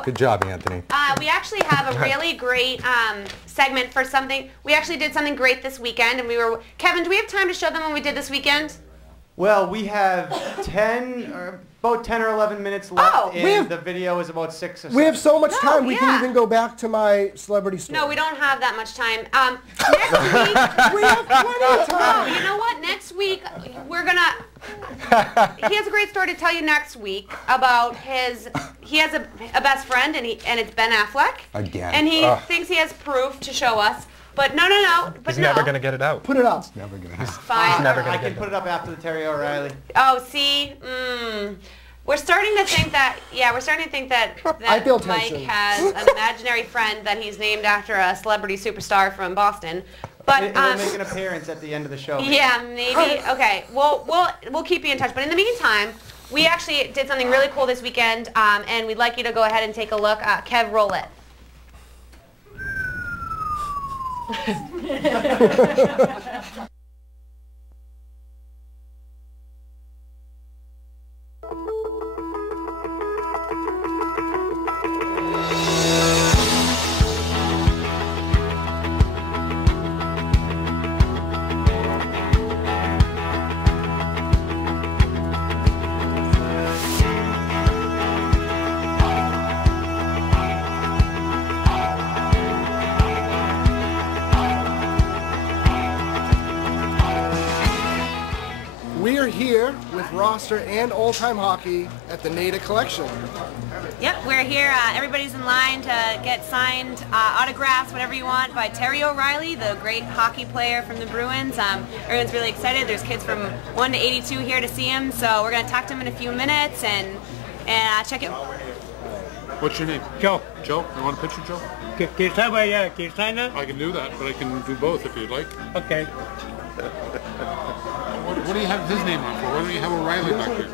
Good job, Anthony. We actually have a really great segment for something. We actually did something great this weekend, and Kevin, do we have time to show them what we did this weekend? Well, we have about 10 or 11 minutes left, and the video is about 6 or 7. We have so much time, we can even go back to my celebrity story. No, we don't have that much time. Next week... We have plenty of time. No, you know what? Next week, we're going to... He has a great story to tell you next week about he has a best friend, and it's Ben Affleck. Again. And he thinks he has proof to show us. But no. He's never going to get it out. Put it up. He's never going to. Fine. He's never going to I can put it up after the Terry O'Reilly. Oh, see? We're starting to think that, I feel Mike tension. has an imaginary friend that he's named after a celebrity superstar from Boston. But He'll make an appearance at the end of the show. Yeah, maybe. Okay. We'll keep you in touch. But in the meantime, we actually did something really cool this weekend, and we'd like you to go ahead and take a look. Kev, roll it. We are here with roster and old-time hockey at the NADA Collection. Yep, we're here. Everybody's in line to get signed autographs, whatever you want, by Terry O'Reilly, the great hockey player from the Bruins. Everyone's really excited. There's kids from 1 to 82 here to see him, so we're going to talk to him in a few minutes and check it. What's your name? Joe. Joe? You want a picture, Joe? Can you sign that? I can do that, but I can do both if you'd like. Okay. What do you have his name on for? Why don't you have O'Reilly back there?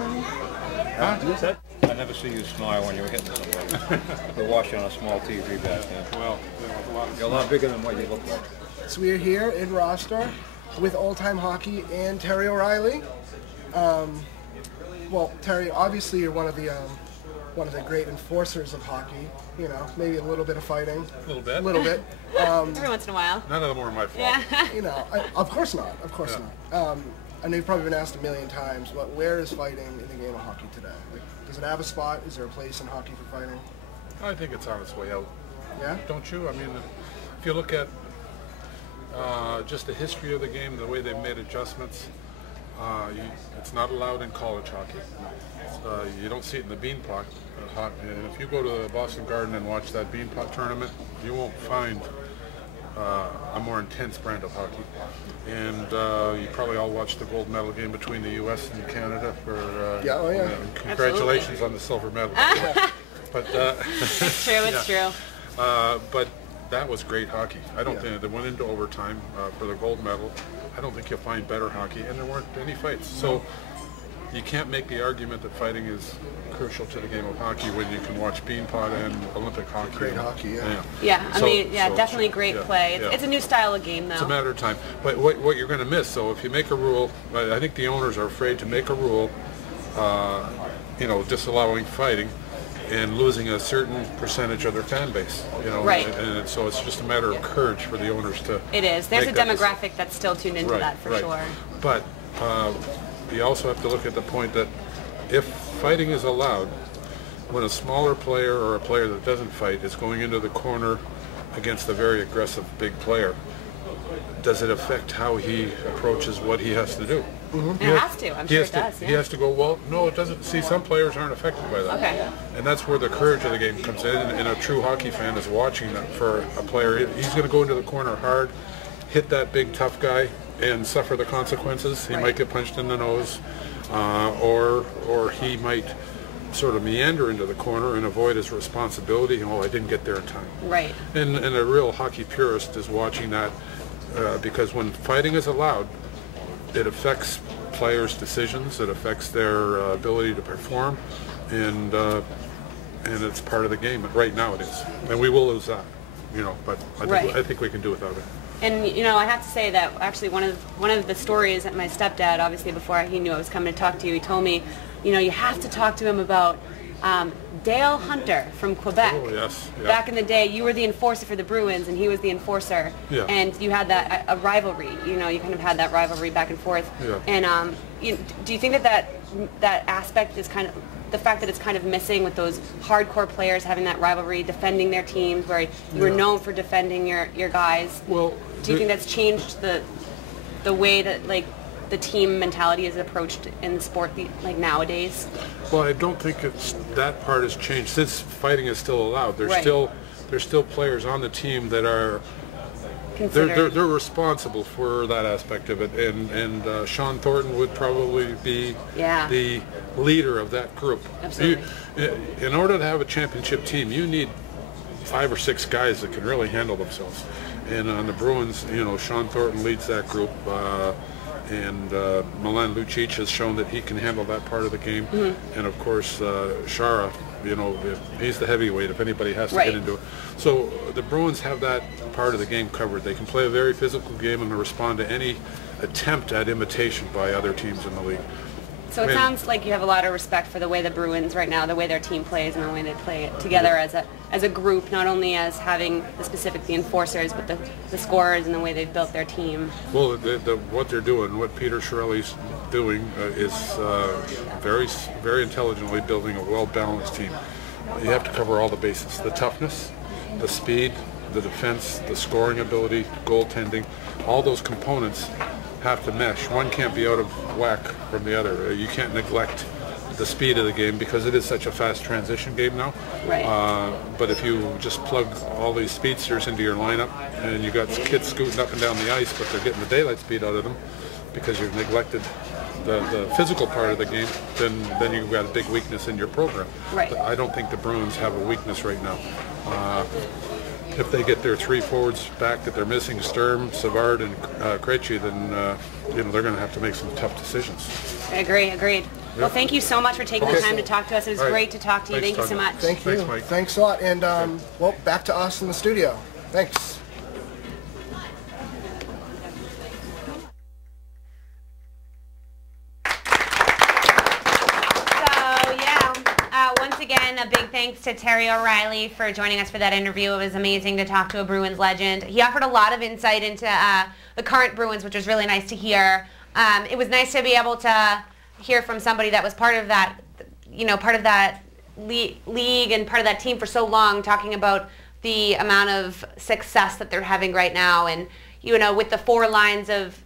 Huh? I never see you smile when you're hitting somebody. We're watching on a small TV back there. Well, You're a lot bigger than what you look like. So we are here in roster with old-time hockey and Terry O'Reilly. Well, Terry, obviously you're one of the great enforcers of hockey. You know, maybe a little bit of fighting. A little bit. A little bit. Every once in a while. None of them were my fault. Yeah. You know, of course not. Of course not. I know you've probably been asked a million times, but where is fighting in the game of hockey today? Like, does it have a spot? Is there a place in hockey for fighting? I think it's on its way out. Yeah? Don't you? I mean, if you look at just the history of the game, the way they've made adjustments, it's not allowed in college hockey. You don't see it in the Beanpot. And if you go to the Boston Garden and watch that Beanpot tournament, you won't find a more intense brand of hockey. And you probably all watched the gold medal game between the U.S. and Canada. Congratulations on the silver medal. But It's true, it's true. But that was great hockey. I don't think they went into overtime for the gold medal. I don't think you'll find better hockey, and there weren't any fights. So you can't make the argument that fighting is crucial to the game of hockey when you can watch Beanpot and Olympic hockey. Great hockey, Yeah, Definitely great play. It's a new style of game, though. It's a matter of time. But what you're going to miss, so if you make a rule, I think the owners are afraid to make a rule, disallowing fighting and losing a certain percentage of their fan base. Right. And so it's just a matter of courage for the owners to. It is. There's a demographic that's still tuned into that for sure. But you also have to look at the point that if fighting is allowed, when a smaller player or a player that doesn't fight is going into the corner against a very aggressive big player, does it affect how he approaches what he has to do? Mm-hmm. It has to. I'm sure it does. He has to go, well, no, it doesn't. See, some players aren't affected by that. Okay. And that's where the courage of the game comes in, and a true hockey fan is watching that for a player. He's going to go into the corner hard, hit that big tough guy, and suffer the consequences. He might get punched in the nose, or he might sort of meander into the corner and avoid his responsibility. Oh, I didn't get there in time. Right. And a real hockey purist is watching that because when fighting is allowed, it affects players' decisions. It affects their ability to perform, and it's part of the game. But right now it is, and we will lose that. But I think we can do without it. And I have to say that actually one of the stories that my stepdad, obviously before he knew I was coming to talk to you, he told me, you have to talk to him about Dale Hunter from Quebec. Oh, yes. Yeah. Back in the day, you were the enforcer for the Bruins, and he was the enforcer. Yeah. And you had that a rivalry. You know, you kind of had that rivalry back and forth. Yeah. And do you think that aspect is kind of the fact that it's kind of missing with those hardcore players having that rivalry, defending their teams, where you were known for defending your guys? Well, do you think that's changed the way that the team mentality is approached in sport like nowadays? Well, I don't think that part has changed since fighting is still allowed. There's still players on the team that are they're responsible for that aspect of it, and Sean Thornton would probably be the leader of that group. Absolutely. In order to have a championship team, you need 5 or 6 guys that can really handle themselves. And on the Bruins, Sean Thornton leads that group. And Milan Lucic has shown that he can handle that part of the game. Mm-hmm. And of course, Shara, he's the heavyweight if anybody has to get into it. So the Bruins have that part of the game covered. They can play a very physical game and respond to any attempt at imitation by other teams in the league. So it sounds like you have a lot of respect for the way the Bruins right now, the way their team plays and the way they play it together as a group, not only as having the enforcers, but the scorers and the way they've built their team. Well, what they're doing, what Peter Chiarelli's doing is very, very intelligently building a well-balanced team. You have to cover all the bases: the toughness, the speed, the defense, the scoring ability, goaltending. All those components have to mesh. One can't be out of whack from the other. You can't neglect the speed of the game because it is such a fast transition game now. Right. But if you just plug all these speedsters into your lineup and you got kids scooting up and down the ice, but they're getting the daylight speed out of them because you've neglected the physical part of the game, then you've got a big weakness in your program. Right. But I don't think the Bruins have a weakness right now. If they get their 3 forwards back that they're missing, Sturm, Savard, and Krejci, then they're going to have to make some tough decisions. I agree. Agreed. Yeah. Well, thank you so much for taking the time to talk to us. It was great to talk to you. Thank you so much. Thank you. Thanks, Mike. Thanks a lot. And well, back to us in the studio. Thanks. Once again, a big thanks to Terry O'Reilly for joining us for that interview. It was amazing to talk to a Bruins legend. He offered a lot of insight into the current Bruins, which was really nice to hear. It was nice to be able to hear from somebody that was part of that, part of that league and part of that team for so long, talking about the amount of success that they're having right now, and with the 4 lines of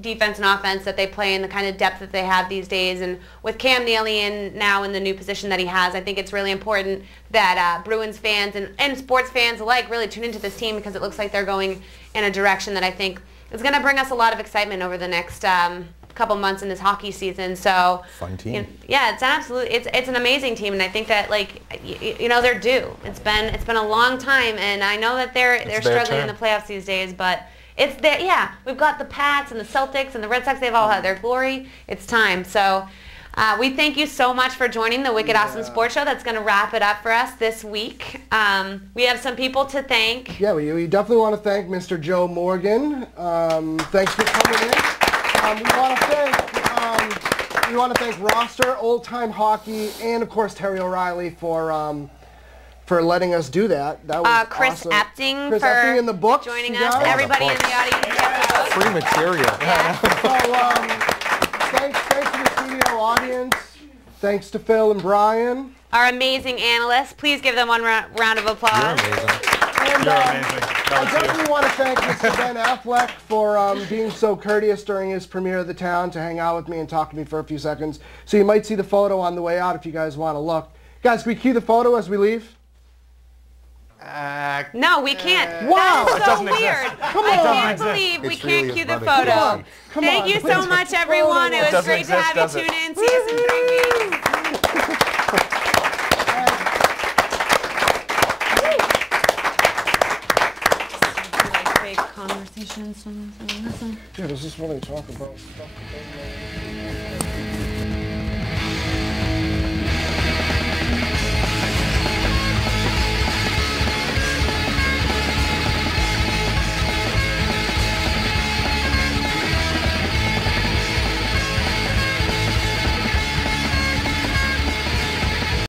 defense and offense that they play and the kind of depth that they have these days, and with Cam Neely now in the new position that he has, I think it's really important that Bruins fans and sports fans alike really tune into this team, because it looks like they're going in a direction that I think is going to bring us a lot of excitement over the next couple months in this hockey season. So fun team. It's an amazing team, and I think that they're due. It's been a long time, and I know that they're struggling in the playoffs these days, but it's there. We've got the Pats and the Celtics and the Red Sox. They've all had their glory. It's time. So we thank you so much for joining the Wicked Awesome Sports Show. That's going to wrap it up for us this week. We have some people to thank. Yeah, we definitely want to thank Mr. Joe Morgan. Thanks for coming in. We want to thank Roster, Old Time Hockey, and of course Terry O'Reilly for letting us do that. That was Chris awesome. Epting Chris for Epting in the books, joining us. Everybody in the audience. Free material. Thanks to the studio audience. Thanks to Phil and Brian. Our amazing analysts. Please give them one round of applause. You're amazing. And, You're amazing. I definitely want to thank Mr. Ben Affleck for being so courteous during his premiere of The Town to hang out with me and talk to me for a few seconds. So you might see the photo on the way out if you guys want to look. Guys, can we cue the photo as we leave? No, we can't. Wow. That's so weird. Come on. I can't believe we can't cue the photo. Come Thank on, you please. so much, everyone. It was great to have you tune in. See you some great games. Big conversations. Yeah, does this really talk about stuff?